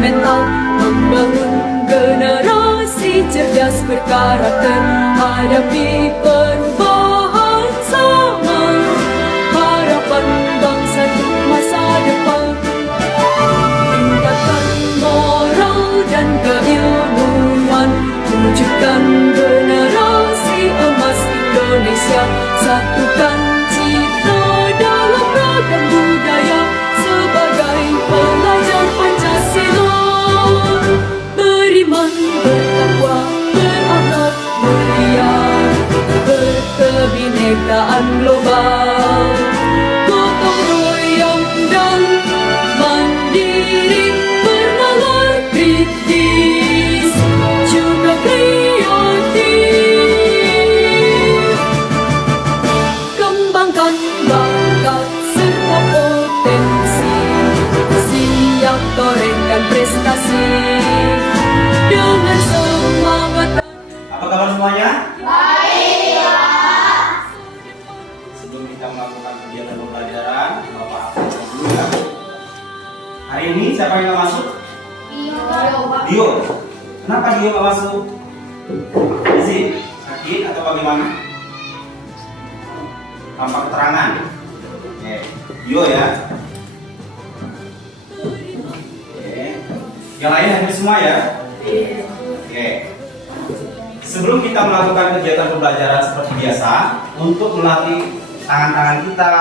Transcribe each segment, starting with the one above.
mental, membangun generasi cerdas berkarakter, hadapi perubahan zaman, harapan bangsa untuk masa depan. Tingkatkan moral dan keilmuan, wujudkan generasi emas Indonesia, satukan citra dalam ragam budaya sebagai pelajar Pancasila. Beriman, bertakwa, berakhlak mulia, berkebinekaan global, gotong royong dan mandiri, bernalar kritis juga kreatif. Kembangkan bakat serta potensi, siap torehkan prestasi dengan semangat. Apa kabar semuanya? Baik, Pak. Sebelum kita melakukan kegiatan pembelajaran, Bapak absen dulu ya. Hari ini siapa yang nggak masuk? Dio. Kenapa Dio nggak masuk? Isi, sakit atau bagaimana? Tanpa keterangan. Oke, Dio ya. Oke. Yang lain hadir semua ya? Oke. Sebelum kita melakukan kegiatan pembelajaran seperti biasa, untuk melatih tangan-tangan kita,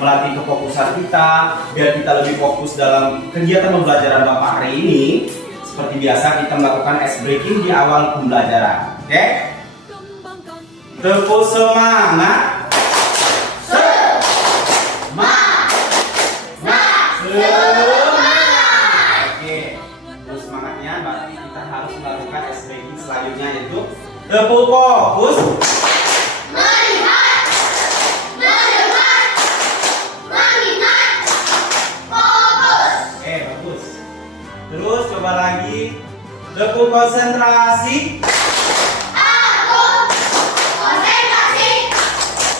melatih kefokusan kita, biar kita lebih fokus dalam kegiatan pembelajaran Bapak hari ini, seperti biasa kita melakukan ice breaking di awal pembelajaran. Oke? Tepuk semangat. Oke. Terus semangatnya berarti kita harus melakukan ice breaking selanjutnya, yaitu tepuk fokus. Melihat, mendengar, mengingat, fokus. Bagus. Terus coba lagi. Tepuk konsentrasi. Aku konsentrasi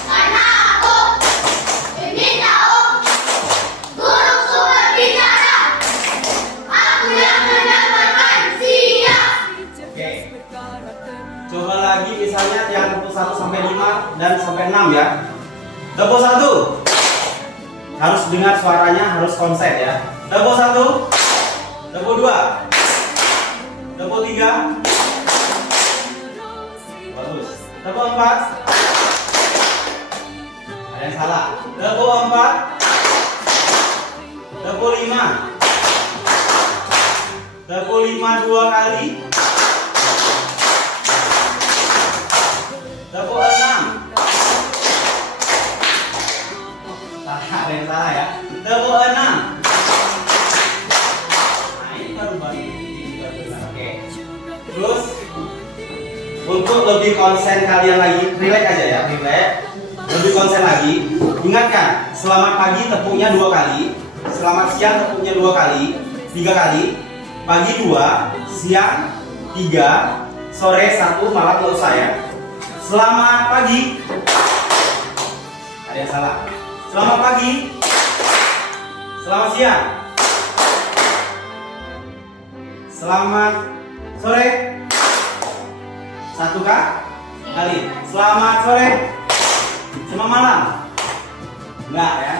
karena aku ingin tahu guruku berbicara. Aku yang mendengarkan siap. Oke. Coba lagi misalnya yang tepuk 1 sampai 5 dan sampai 6 ya. Tepuk 1. Harus dengar suaranya, harus konsen ya. Tepuk 1. Tepuk 2. Tepuk 3. Bagus. Tepuk 4. Ada yang salah. Tepuk 4. Tepuk 5. Tepuk 5 2 kali. Tepuk 6. Ada yang salah ya. Tepuk 6. Nah ini baru benar. Oke. Terus untuk lebih konsen kalian lagi, relax aja ya, relax. Lebih konsen lagi. Ingatkan, selamat pagi tepuknya 2 kali, selamat siang tepuknya 2 kali, 3 kali, pagi 2, siang 3, sore 1, malam nggak usah ya. Selamat pagi. Ada yang salah. Selamat pagi. Selamat siang. Selamat sore. 1 kali. Selamat sore. Selamat malam. Enggak ya.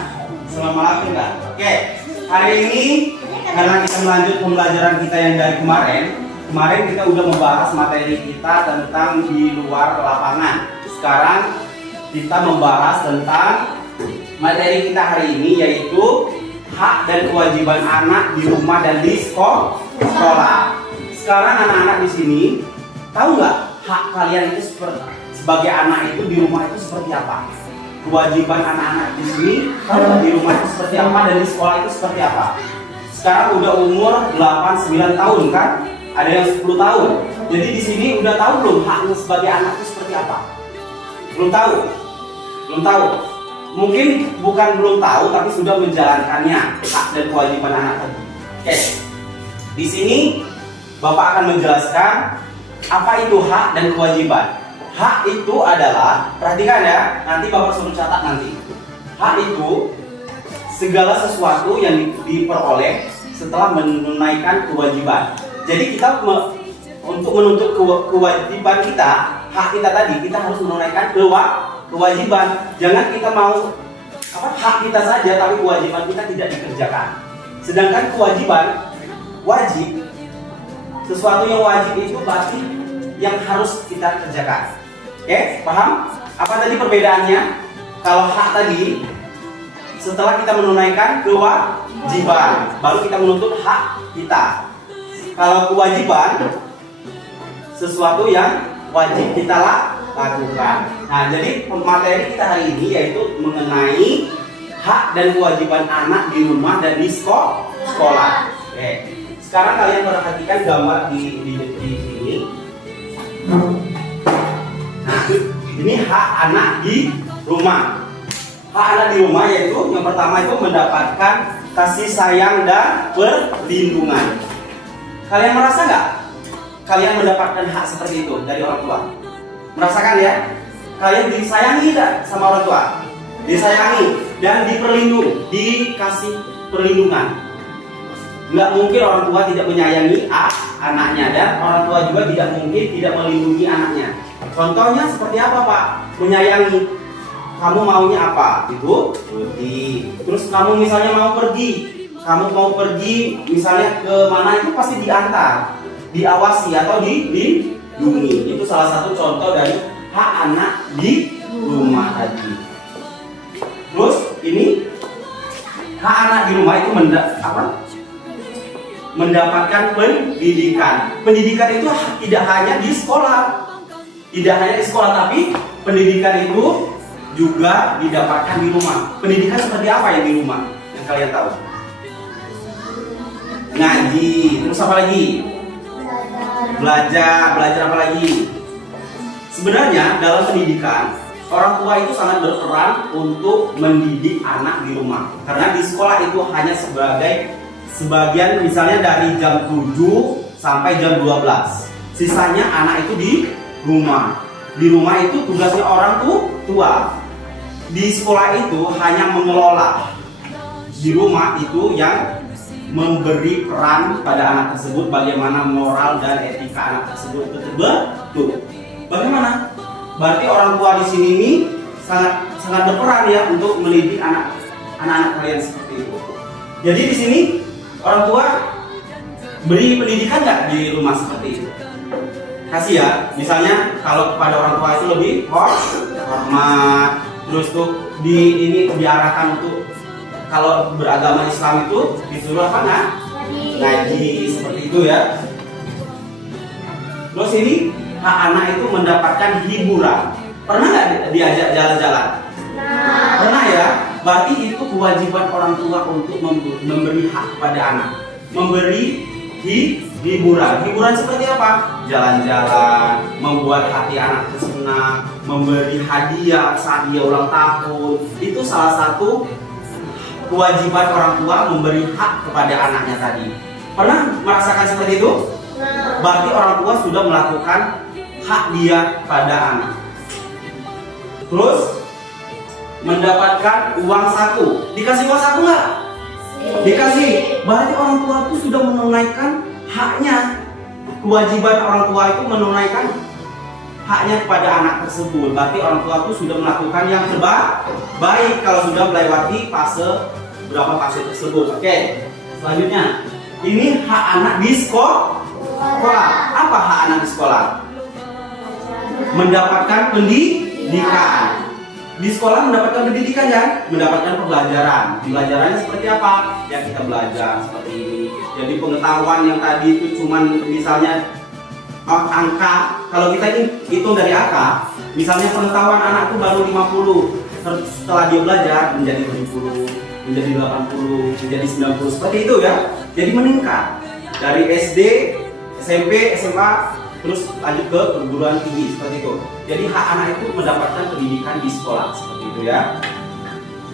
Selamat malam enggak. Oke. Hari ini karena kita melanjut pembelajaran kita yang dari kemarin. Kemarin kita udah membahas materi kita tentang di luar lapangan. Sekarang kita membahas tentang materi kita hari ini, yaitu hak dan kewajiban anak di rumah dan di sekolah. Sekarang anak-anak di sini tahu nggak hak kalian itu sebagai anak itu di rumah itu seperti apa? Kewajiban anak-anak di sini tahu nggak di rumah itu seperti apa dan di sekolah itu seperti apa? Sekarang udah umur 8-9 tahun kan? Ada yang 10 tahun. Jadi di sini udah tahu belum haknya sebagai anak itu seperti apa? Belum tahu? Belum tahu? Mungkin bukan belum tahu, tapi sudah menjalankannya, hak dan kewajiban anak tadi. Oke. Di sini Bapak akan menjelaskan apa itu hak dan kewajiban. Hak itu adalah, perhatikan ya, nanti Bapak suruh catat nanti. Hak itu segala sesuatu yang diperoleh setelah menunaikan kewajiban. Jadi kita untuk menuntut kewajiban kita, hak kita tadi, kita harus menunaikan kewajiban. Jangan kita mau hak kita saja tapi kewajiban kita tidak dikerjakan. Sedangkan kewajiban wajib, sesuatu yang wajib itu berarti yang harus kita kerjakan. Oke, paham? Apa tadi perbedaannya? Kalau hak tadi setelah kita menunaikan kewajiban, baru kita menuntut hak kita. Kalau kewajiban, sesuatu yang wajib kita lakukan. Nah, jadi materi kita hari ini yaitu mengenai hak dan kewajiban anak di rumah dan di sekolah. Oke. Sekarang kalian perhatikan gambar di sini. Nah, ini hak anak di rumah. Hak anak di rumah yaitu yang pertama itu mendapatkan kasih sayang dan perlindungan. Kalian merasa nggak? Kalian mendapatkan hak seperti itu dari orang tua? Merasakan ya? Kalian disayangi tidak sama orang tua? Disayangi dan diperlindungi, dikasih perlindungan. Nggak mungkin orang tua tidak menyayangi anaknya, dan orang tua juga tidak mungkin tidak melindungi anaknya. Contohnya seperti apa, Pak? Menyayangi. Kamu maunya apa? Itu pergi. Terus kamu misalnya mau pergi misalnya ke mana, itu pasti diantar, diawasi atau dilindungi. Itu salah satu contoh dari hak anak di rumah tadi. Terus ini hak anak di rumah itu mendapatkan pendidikan. Pendidikan itu tidak hanya di sekolah, tapi pendidikan itu juga didapatkan di rumah. Pendidikan seperti apa yang di rumah yang kalian tahu? Ngaji, terus apa lagi? Belajar apa lagi? Sebenarnya dalam pendidikan, orang tua itu sangat berperan untuk mendidik anak di rumah. Karena di sekolah itu hanya sebagian, misalnya dari jam 7 sampai jam 12. Sisanya anak itu di rumah. Di rumah itu tugasnya orang tua. Di sekolah itu hanya mengelola. Di rumah itu yang memberi peran pada anak tersebut bagaimana moral dan etika anak tersebut betul. Bagaimana? Berarti orang tua di sini ini sangat berperan ya untuk mendidik anak-anak kalian seperti itu. Jadi di sini orang tua beri pendidikan nggak di rumah seperti itu? Kasih ya. Misalnya kalau kepada orang tua itu lebih hormat, terus tuh diarahkan untuk kalau beragama Islam itu disuruh apa ngaji seperti itu ya. Terus ini hak anak itu mendapatkan hiburan. Pernah nggak diajak jalan-jalan? Pernah ya. Berarti itu kewajiban orang tua untuk memberi hak kepada anak, memberi hiburan. Hiburan seperti apa? Jalan-jalan, membuat hati anak senang, memberi hadiah saat dia ulang tahun. Itu salah satu kewajiban orang tua memberi hak kepada anaknya tadi. Pernah merasakan seperti itu? Berarti orang tua sudah melakukan hak dia pada anak. Terus mendapatkan uang saku. Dikasih uang saku nggak? Dikasih. Berarti orang tua itu sudah menunaikan haknya. Kewajiban orang tua itu menunaikan haknya kepada anak tersebut. Berarti orang tua itu sudah melakukan yang terbaik kalau sudah melewati beberapa fase tersebut. Oke, selanjutnya ini hak anak di sekolah. Apa hak anak di sekolah? Mendapatkan pendidikan. Di sekolah mendapatkan pendidikan ya, mendapatkan pembelajaran. Pembelajarannya seperti apa? Ya kita belajar seperti ini. Jadi pengetahuan yang tadi itu cuman misalnya angka. Kalau kita hitung dari angka, misalnya pengetahuan anak itu baru 50. Setelah dia belajar menjadi 70, menjadi 80, menjadi 90. Seperti itu ya. Jadi meningkat dari SD, SMP, SMA, terus lanjut ke perguruan tinggi seperti itu. Jadi hak anak itu mendapatkan pendidikan di sekolah seperti itu ya.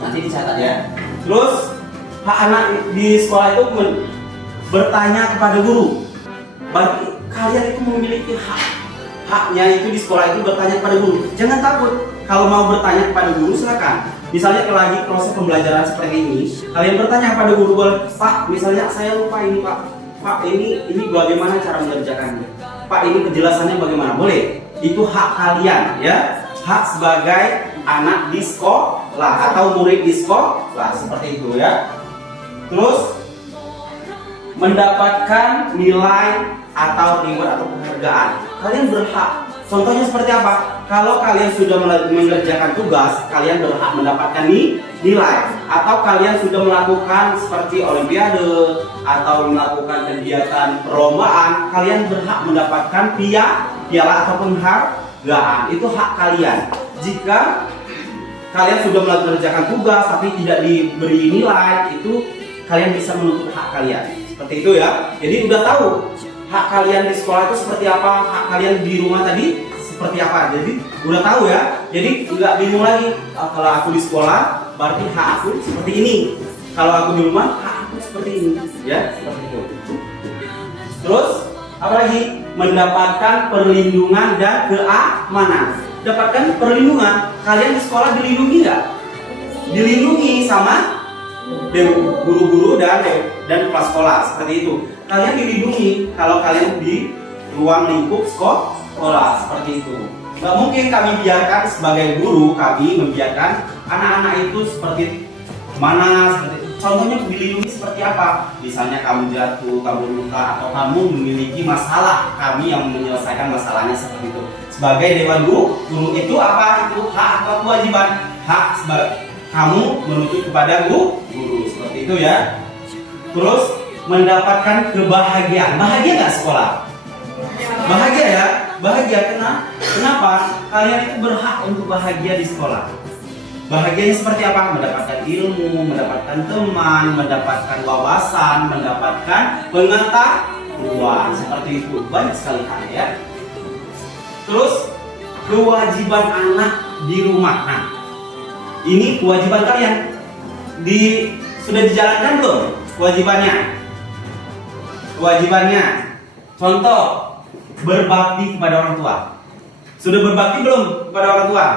Nanti dicatat ya. Terus hak anak di sekolah itu bertanya kepada guru. Bagi kalian itu memiliki haknya itu di sekolah itu bertanya kepada guru. Jangan takut. kalau mau bertanya kepada guru silakan. Misalnya kalau lagi proses pembelajaran seperti ini, kalian bertanya kepada guru, boleh, Pak, misalnya saya lupa ini Pak. Pak, ini bagaimana cara mengerjakannya? Pak, ini penjelasannya bagaimana? Boleh. Itu hak kalian ya. Hak sebagai anak di sekolah atau murid di sekolah, seperti itu ya. Terus mendapatkan nilai atau reward atau penghargaan. Kalian berhak. Contohnya seperti apa? Kalau kalian sudah mengerjakan tugas, kalian berhak mendapatkan nilai. Atau kalian sudah melakukan seperti olimpiade atau melakukan kegiatan perlombaan, kalian berhak mendapatkan piala atau penghargaan. Itu hak kalian. Jika kalian sudah mengerjakan tugas tapi tidak diberi nilai, itu kalian bisa menuntut hak kalian. Seperti itu ya. Jadi udah tahu hak kalian di sekolah itu seperti apa, hak kalian di rumah tadi seperti apa. Jadi udah tahu ya. Jadi nggak bingung lagi. Kalau aku di sekolah berarti hak aku seperti ini. Kalau aku di rumah hak aku seperti ini. Ya, seperti itu. Terus apa lagi? Mendapatkan perlindungan dan keamanan. Dapatkan perlindungan. Kalian di sekolah dilindungi nggak? Dilindungi sama guru-guru dan kepala sekolah, seperti itu. Kalian dilindungi kalau kalian di ruang lingkup sekolah, seperti itu. Nggak mungkin kami biarkan sebagai guru, kami membiarkan anak-anak itu seperti mana, contohnya dilindungi seperti apa? Misalnya kamu jatuh, kamu luka, atau kamu memiliki masalah, kami yang menyelesaikan masalahnya, seperti itu. Sebagai dewan guru itu apa? Itu hak atau kewajiban? Hak sebagai kamu menuntut kepada guru, seperti itu ya. Terus mendapatkan kebahagiaan. Bahagia nggak sekolah? Bahagia ya, bahagia. Kenapa? Kalian itu berhak untuk bahagia di sekolah. Bahagianya seperti apa? Mendapatkan ilmu, mendapatkan teman, mendapatkan wawasan, mendapatkan pengetahuan, seperti itu. Banyak sekali hal ya. Terus kewajiban anak di rumah. Nah, ini kewajiban kalian. Sudah dijalankan belum kewajibannya? Contoh, berbakti kepada orang tua. Sudah berbakti belum kepada orang tua?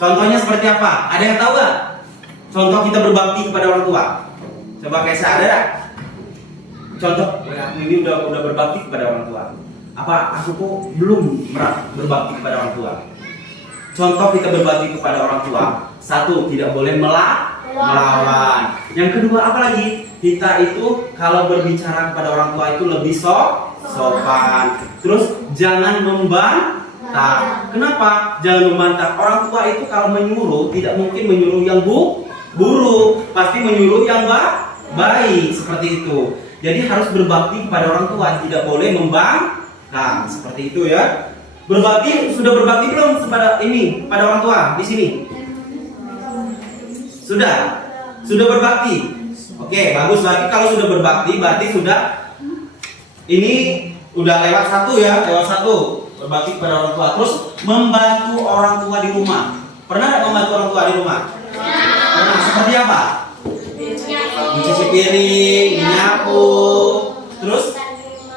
Contohnya seperti apa? Ada yang tahu nggak? Contoh kita berbakti kepada orang tua. Coba Kaisa, ada nggak? Contoh, ini udah berbakti kepada orang tua. Apa aku kok belum berbakti kepada orang tua? Contoh kita berbakti kepada orang tua. Satu, tidak boleh melawan. Yang kedua, apa lagi? Kita itu kalau berbicara kepada orang tua itu lebih sopan. Terus jangan membantah. Kenapa? Jangan membantah. Orang tua itu kalau menyuruh tidak mungkin menyuruh yang buruk, pasti menyuruh yang baik, seperti itu. Jadi harus berbakti kepada orang tua, tidak boleh membangkang, seperti itu ya. Berbakti, sudah berbakti belum pada orang tua di sini? Sudah berbakti. Oke, bagus. Berarti kalau sudah berbakti berarti sudah lewat satu ya, berbakti kepada orang tua. Terus membantu orang tua di rumah. Pernah nggak membantu orang tua di rumah? Pernah. Seperti apa? Mencuci piring, menyapu, terus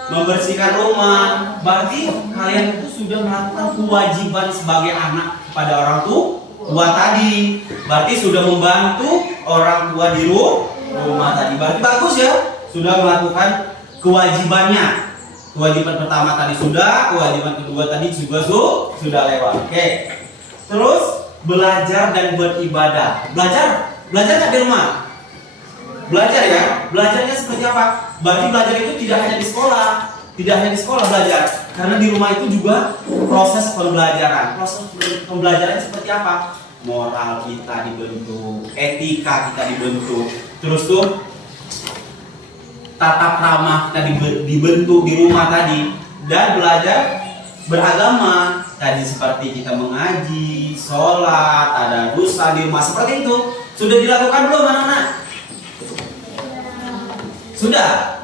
membersihkan rumah. Berarti kalian itu sudah melakukan kewajiban sebagai anak kepada orang tua tadi. Berarti sudah membantu orang tua di rumah tadi. Berarti bagus ya, sudah melakukan kewajibannya. Kewajiban pertama tadi sudah, kewajiban kedua tadi juga sudah lewat. Oke. Terus belajar dan beribadah. Belajar nggak di rumah? Belajar ya. Belajarnya seperti apa? Berarti belajar itu tidak hanya di sekolah. Tidak hanya di sekolah belajar, karena di rumah itu juga proses pembelajaran. Proses pembelajaran seperti apa? Moral kita dibentuk, etika kita dibentuk, terus tuh tata krama kita dibentuk di rumah tadi, dan belajar beragama tadi seperti kita mengaji, sholat, ada dosa di rumah, seperti itu. Sudah dilakukan belum anak-anak? Sudah.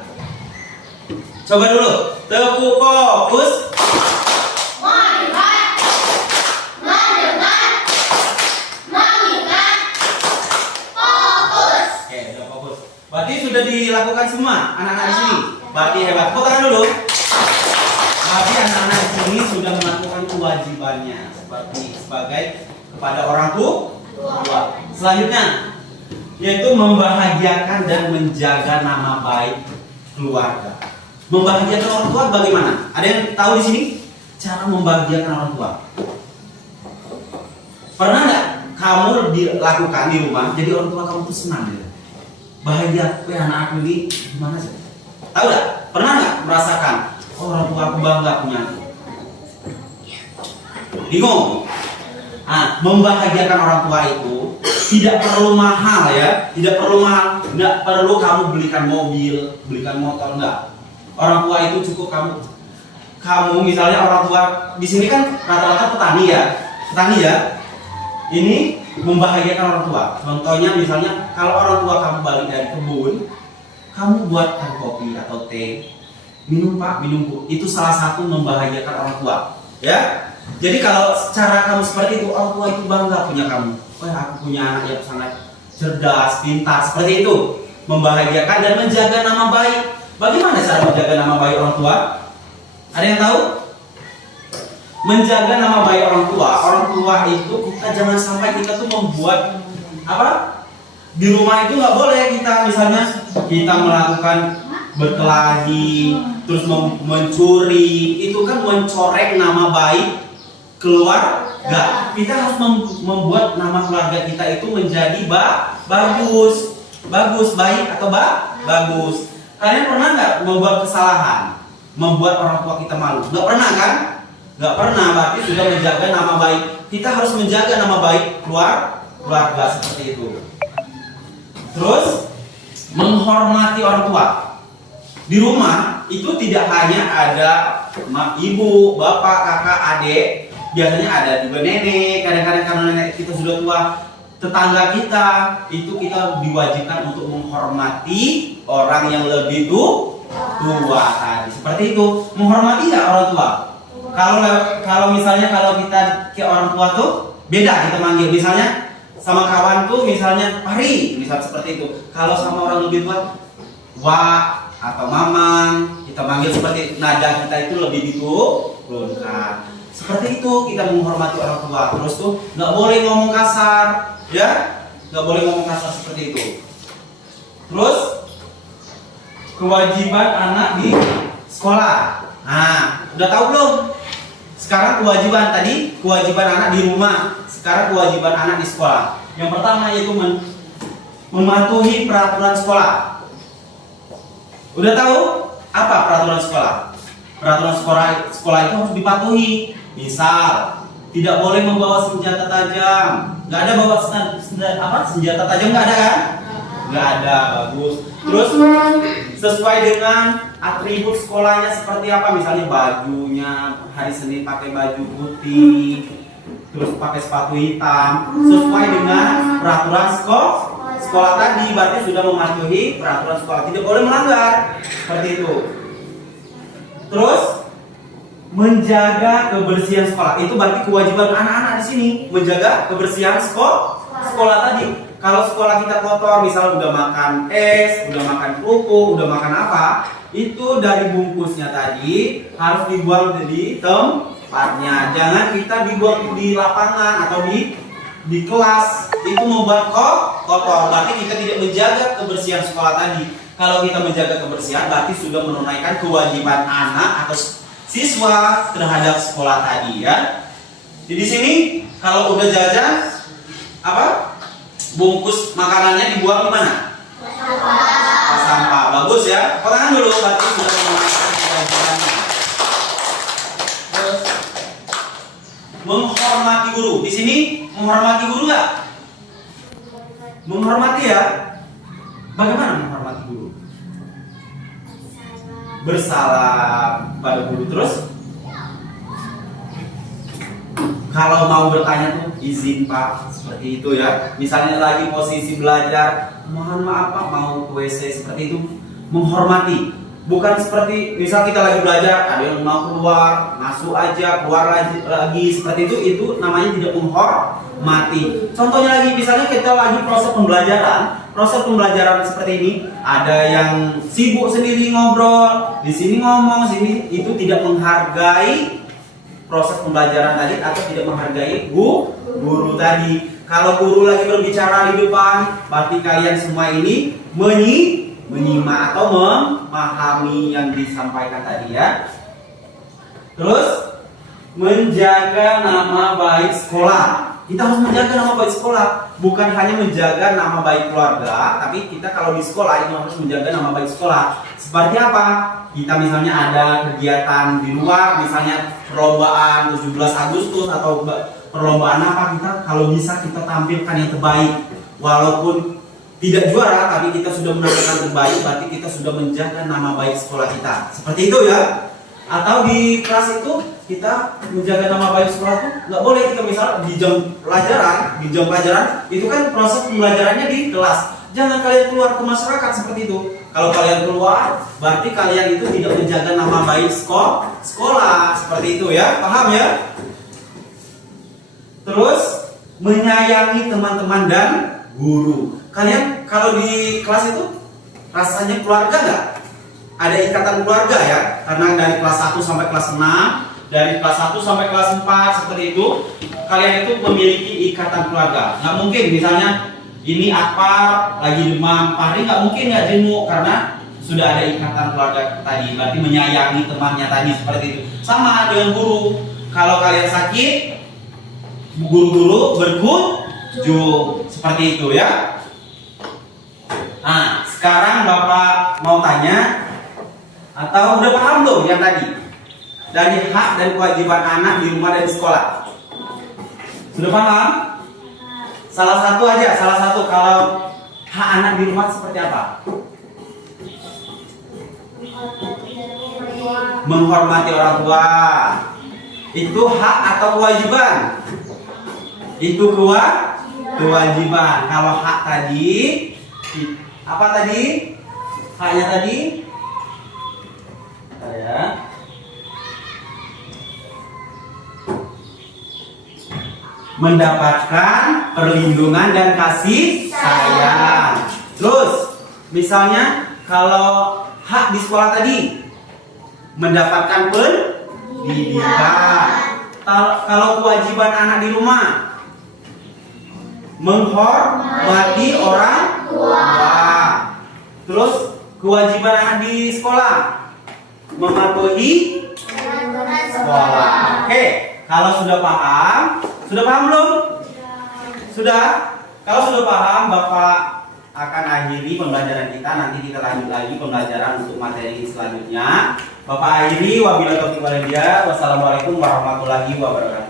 Coba dulu, tepuk fokus. Melihat, mendengar, mengingat, fokus. Oke, udah fokus. Berarti sudah dilakukan semua anak-anak di sini. Berarti hebat. Tepuk tangan dulu. Berarti anak-anak di sini sudah melakukan kewajibannya sebagai kepada orang tua. Selanjutnya yaitu membahagiakan dan menjaga nama baik keluarga. Membahagiakan orang tua bagaimana? Ada yang tahu di sini cara membahagiakan orang tua? Pernah nggak kamu dilakukan di rumah? Jadi orang tua kamu tuh senang gitu. Bahagia, anak aku ini gimana sih? Tahu nggak? Pernah nggak merasakan orang tua aku bangga punya aku? Bingung? Nah, membahagiakan orang tua itu tidak perlu mahal ya, tidak perlu mahal, nggak perlu kamu belikan mobil, belikan motor, enggak. Orang tua itu cukup kamu misalnya orang tua di sini kan rata-rata petani ya. Ini membahagiakan orang tua. Contohnya misalnya kalau orang tua kamu balik dari kebun, kamu buatkan kopi atau teh, minum Pak, minum Bu. Itu salah satu membahagiakan orang tua, ya. Jadi kalau cara kamu seperti itu, orang tua itu bangga punya kamu. Wah, aku punya anak yang sangat cerdas, pintar, seperti itu. Membahagiakan dan menjaga nama baik. Bagaimana cara menjaga nama baik orang tua? Ada yang tahu? Menjaga nama baik orang tua itu kita jangan sampai kita tuh membuat apa? Di rumah itu nggak boleh kita misalnya kita melakukan berkelahi, terus mencuri, itu kan mencoreng nama baik keluarga. Kita harus membuat nama keluarga kita itu menjadi bagus, baik atau bagus. Kalian pernah nggak membuat kesalahan, membuat orang tua kita malu? Nggak pernah kan? Nggak pernah, berarti sudah menjaga nama baik. Kita harus menjaga nama baik keluarga seperti itu. Terus menghormati orang tua. Di rumah itu tidak hanya ada ibu, bapak, kakak, adik. Biasanya ada juga nenek, kadang-kadang karena nenek kita sudah tua, tetangga kita, itu kita diwajibkan untuk menghormati orang yang lebih tua tadi. Seperti itu, menghormati nggak orang tua? Kalau misalnya kalau kita ke orang tua tuh beda kita manggil, misalnya sama kawan tuh misalnya Pari, misal seperti itu. Kalau sama orang lebih tua, Wak atau Mamang, kita manggil seperti nada kita itu lebih diturunkan. Seperti itu kita menghormati orang tua. Terus tuh nggak boleh ngomong kasar, ya, nggak boleh ngomong kasar seperti itu. Terus kewajiban anak di sekolah. Nah, udah tahu belum? Sekarang kewajiban anak di rumah. Sekarang kewajiban anak di sekolah. Yang pertama yaitu mematuhi peraturan sekolah. Udah tahu apa peraturan sekolah? Peraturan sekolah itu harus dipatuhi. Misal, tidak boleh membawa senjata tajam. Nggak ada bawa senjata tajam, nggak ada kan? Nggak ada, bagus. Terus sesuai dengan atribut sekolahnya seperti apa? Misalnya bajunya hari Senin pakai baju putih, terus pakai sepatu hitam, sesuai dengan peraturan sekolah tadi. Berarti sudah mematuhi peraturan sekolah, tidak boleh melanggar. Seperti itu. Terus menjaga kebersihan sekolah, itu berarti kewajiban anak-anak di sini, menjaga kebersihan sekolah tadi. Kalau sekolah kita kotor, misalnya udah makan es, udah makan kerupuk, udah makan apa, itu dari bungkusnya tadi harus dibuang di tempatnya. Jangan kita dibuang di lapangan atau di kelas, itu membuat kotor. Berarti kita tidak menjaga kebersihan sekolah tadi. Kalau kita menjaga kebersihan, berarti sudah menunaikan kewajiban anak atau siswa terhadap sekolah tadi, ya. Jadi di sini kalau udah jajan apa? Bungkus makanannya dibuang di mana? Sampah. Bagus ya. Tangan dulu, berarti sudah menunaikan kewajiban. Terus menghormati guru. Di sini menghormati guru nggak? Menghormati ya. Bagaimana menghormati guru? Bersalam pada guru. Terus kalau mau bertanya tuh izin Pak, seperti itu ya. Misalnya lagi posisi belajar, mohon maaf Pak, mau ke WC, seperti itu. Menghormati. Bukan seperti misal kita lagi belajar, ada yang mau keluar, masuk aja, keluar lagi seperti itu namanya tidak menghormati. Contohnya lagi, misalnya kita lagi proses pembelajaran seperti ini, ada yang sibuk sendiri ngobrol, di sini ngomong, sini itu tidak menghargai proses pembelajaran tadi atau tidak menghargai guru tadi. Kalau guru lagi berbicara di depan, berarti kalian semua ini menyimak atau memahami yang disampaikan tadi ya. Terus menjaga nama baik sekolah. Kita harus menjaga nama baik sekolah, bukan hanya menjaga nama baik keluarga, tapi kita kalau di sekolah itu harus menjaga nama baik sekolah. Seperti apa? Kita misalnya ada kegiatan di luar, misalnya perlombaan 17 Agustus atau perlombaan apa, kita kalau bisa kita tampilkan yang terbaik. Walaupun tidak juara, tapi kita sudah menampilkan terbaik, berarti kita sudah menjaga nama baik sekolah kita. Seperti itu ya. Atau di kelas itu kita menjaga nama baik sekolah itu nggak boleh kita misal di jam pelajaran itu kan proses pembelajarannya di kelas. Jangan kalian keluar ke masyarakat seperti itu. Kalau kalian keluar, berarti kalian itu tidak menjaga nama baik sekolah seperti itu ya. Paham ya? Terus menyayangi teman-teman dan guru. Kalian kalau di kelas itu rasanya keluarga nggak? Ada ikatan keluarga ya, karena dari kelas 1 sampai kelas 6, dari kelas 1 sampai kelas 4 seperti itu, kalian itu memiliki ikatan keluarga. Nggak mungkin misalnya ini Akbar lagi demam, Fahri nggak mungkin nggak jenguk karena sudah ada ikatan keluarga tadi, berarti menyayangi temannya tadi seperti itu. Sama dengan guru, kalau kalian sakit, guru-guru berkunjung seperti itu ya. Nah, sekarang Bapak mau tanya, atau udah paham belum yang tadi? Dari hak dan kewajiban anak di rumah dan di sekolah. Sudah paham? Salah satu kalau hak anak di rumah seperti apa? Menghormati orang tua. Itu hak atau kewajiban? Itu kewajiban. Kalau hak tadi, apa tadi? Haknya tadi? Ya. Mendapatkan perlindungan dan kasih sayang. Terus, misalnya kalau hak di sekolah tadi mendapatkan pendidikan. Kalau kewajiban anak di rumah menghormati orang tua. Terus kewajiban anak di sekolah mematuhi sekolah. Oke, kalau sudah paham belum? Sudah? Kalau sudah paham, Bapak akan akhiri pembelajaran kita. Nanti kita lanjut lagi pembelajaran untuk materi selanjutnya. Bapak akhiri, wabillahi taufiq wal hidayah. Wassalamualaikum warahmatullahi wabarakatuh.